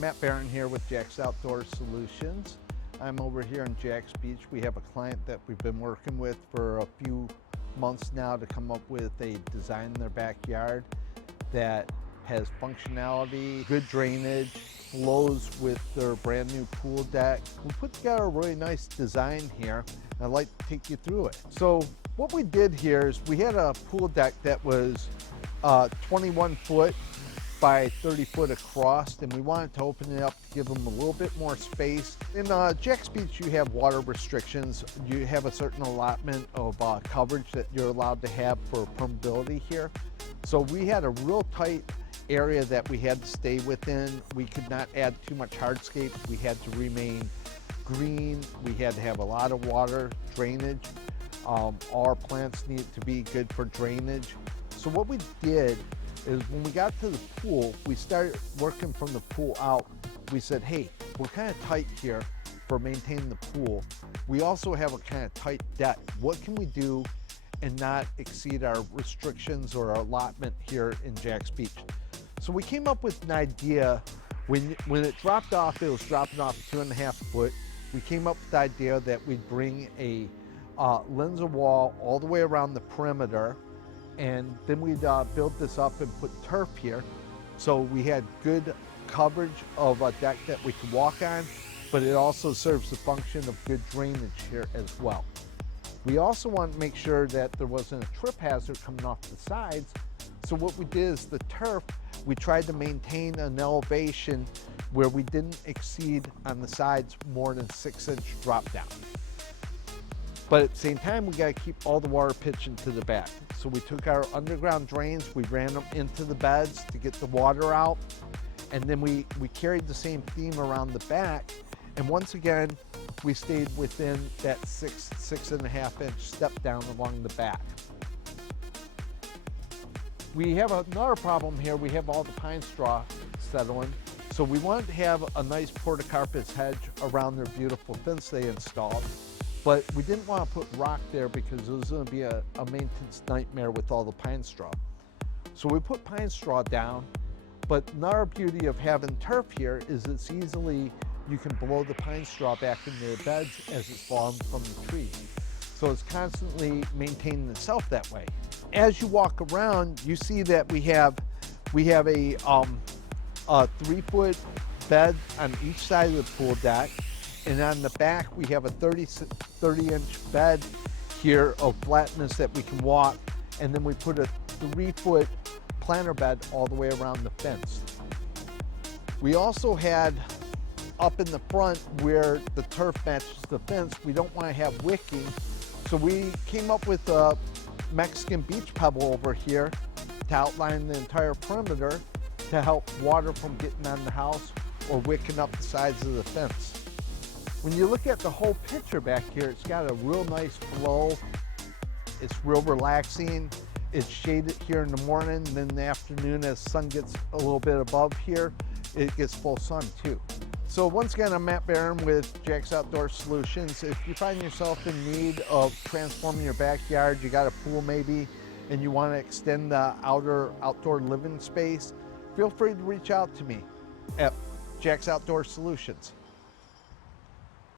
Matt Barron here with Jax Outdoor Solutions. I'm over here in Jax Beach. We have a client that we've been working with for a few months now to come up with a design in their backyard that has functionality, good drainage, flows with their brand new pool deck. We put together a really nice design here, and I'd like to take you through it. So what we did here is we had a pool deck that was 21 foot by 30 foot across, and we wanted to open it up to give them a little bit more space. In Jax Beach, you have water restrictions. You have a certain allotment of coverage that you're allowed to have for permeability here. So we had a real tight area that we had to stay within. We could not add too much hardscape. We had to remain green. We had to have a lot of water drainage. All our plants need to be good for drainage. So what we did is when we got to the pool, we started working from the pool out. We said, hey, we're kind of tight here for maintaining the pool. We also have a kind of tight deck. What can we do and not exceed our restrictions or our allotment here in Jax Beach? So we came up with an idea. When it dropped off, it was dropping off 2.5 foot. We came up with the idea that we'd bring a Linza wall all the way around the perimeter, and then we'd build this up and put turf here. So we had good coverage of a deck that we could walk on, but it also serves the function of good drainage here as well. We also want to make sure that there wasn't a trip hazard coming off the sides. So what we did is the turf, we tried to maintain an elevation where we didn't exceed on the sides more than 6-inch drop down. But at the same time, we got to keep all the water pitching to the back. So we took our underground drains, we ran them into the beds to get the water out, and then we carried the same theme around the back. And once again, we stayed within that 6.5 inch step down along the back. We have another problem here. We have all the pine straw settling. So we wanted to have a nice portacarpus hedge around their beautiful fence they installed. But we didn't want to put rock there because it was going to be a maintenance nightmare with all the pine straw. So we put pine straw down, but another beauty of having turf here is it's easily, you can blow the pine straw back into the beds as it's fallen from the tree. So it's constantly maintaining itself that way. As you walk around, you see that we have a 3-foot bed on each side of the pool deck. And on the back, we have a 30-inch bed here of flatness that we can walk. And then we put a 3-foot planter bed all the way around the fence. We also had up in the front where the turf matches the fence, we don't want to have wicking. So we came up with a Mexican beach pebble over here to outline the entire perimeter to help water from getting on the house or wicking up the sides of the fence. When you look at the whole picture back here, it's got a real nice flow. It's real relaxing. It's shaded here in the morning, and then in the afternoon as the sun gets a little bit above here, it gets full sun too. So once again, I'm Matt Barron with Jax Outdoor Solutions. If you find yourself in need of transforming your backyard, you got a pool maybe, and you want to extend the outdoor living space, feel free to reach out to me at Jax Outdoor Solutions.